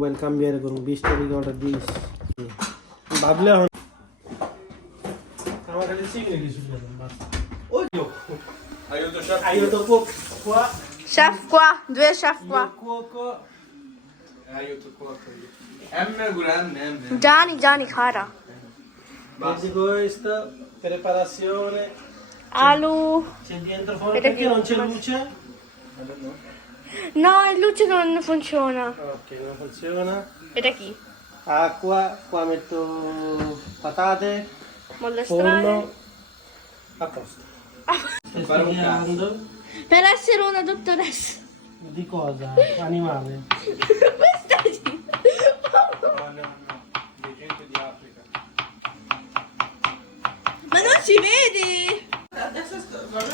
Mobile কাম্বিয়ারে করুন বিশ তারিখে অর্ডার দিস ভাবলে এখন আমার কাছে চিংড়ি কিছু দিলাম বাস ওই আইও তো কোক কোয়া Chef quoi Due chef quoi Coke Emme grande, emme. Gianni, Gianni, cara. Vedi questo, preparazione. Alu. C'è dentro fuori Vedi perché che- non c'è luce? No, il luce non funziona. Ok, non funziona. E da chi? Acqua, qua metto patate, pollo, a posto. Ah. Stai sbagliando. Per essere una dottoressa. Di cosa? Animale. Come stai dicendo? Ma non ci vedi?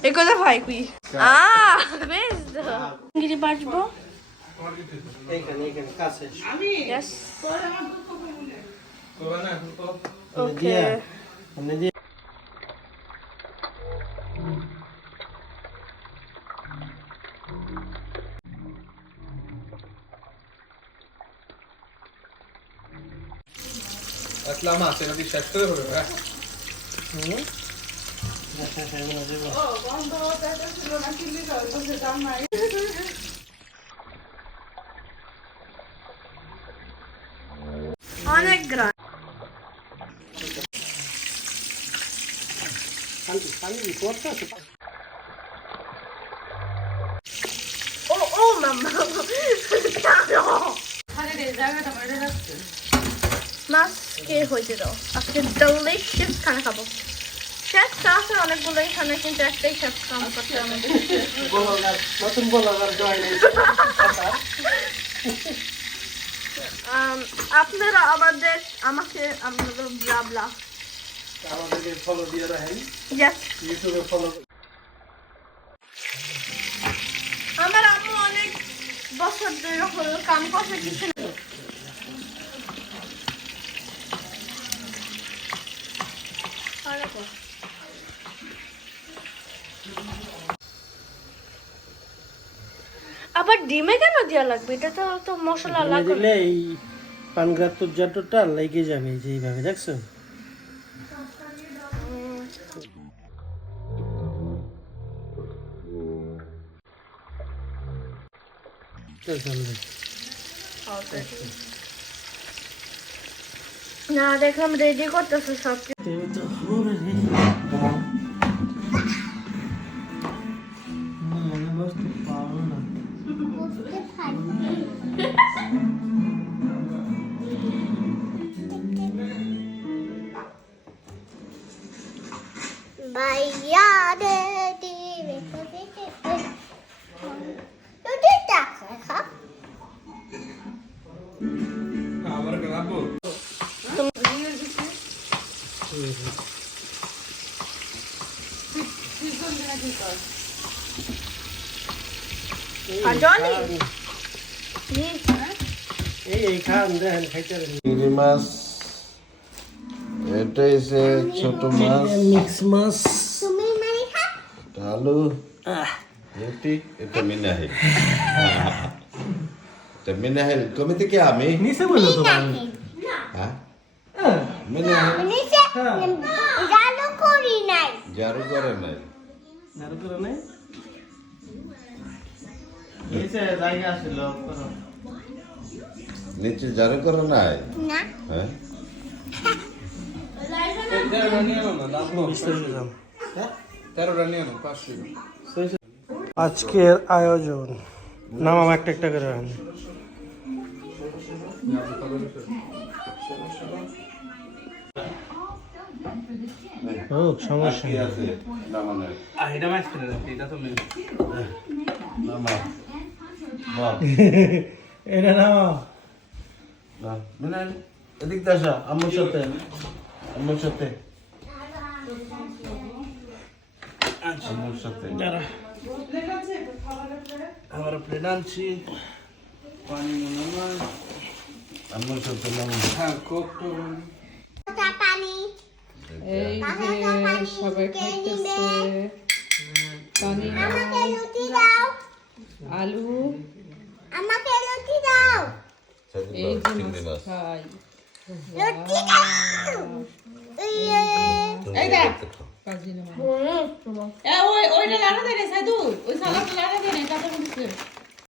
e cosa fai qui? ah questo Quindi কাছে yes সামনে দিয়ে La dice a euro, eh. অনেক গ্রাম ও ও no মাছ কে হয়েছে তো আজকে delicious খানা খাব। Chef আছে অনেকগুলো এখানে কিন্তু একটাই শেফ কাম আমাদের নতুন আপনারা আমাদের আমাকে আমাদের ব্লাবলা আমাদেরকে ফলো দিয়ে রাখেন। ইউটিউবে ফলো আমার আম্মু অনেক বছর ধরে হলো কাম করছে কিছু না। আবার ডিমে কেন দেওয়া লাগবে? এটা তো তো মশলা লাগবে। দিলে এই পানগ্রাত জাটোটা লেগে যাবে দেখছ? চল, চল। না দেখলাম রেডি করতেছে সব কিছু। Gracias. চিংড়ি মাছ এটা এসে ছোট মাছ মিক্স মাছ আলু রুটি এটা মিনাহেল। এটা মিনাহেল। কমে থেকে আমি? নিচে বলো তো হ্যাঁ? মিনাহেল। Nisa, Galo kori nai. জারু করে নাই। আর করে নাই? নিচে জারু করে নাই? হ্যাঁ? passi. আজকের আয়োজন। নামাম একটা একটা করে হোক সমস্যা আছে এটা মাছ ফেলে এটা তো। নামা Wow. Ina na mo. Minan, edig na siya. Amo siya te. Amo siya te. Amo siya te. Dara. Awara prenansi. Pani mo naman. Amo siya te naman. Pani. Eh. Pani. আলু। আমাকে লুচি দাও। এই চিংড়ি মাছ মাছ। খাই। লুচি দাও। এই দেখ। দেখতে খাও। কাজি না এ ওই ওইটা লাড়া দে রে সাধু ওই সালাদ লাড়া দে রে কাটা মরিচ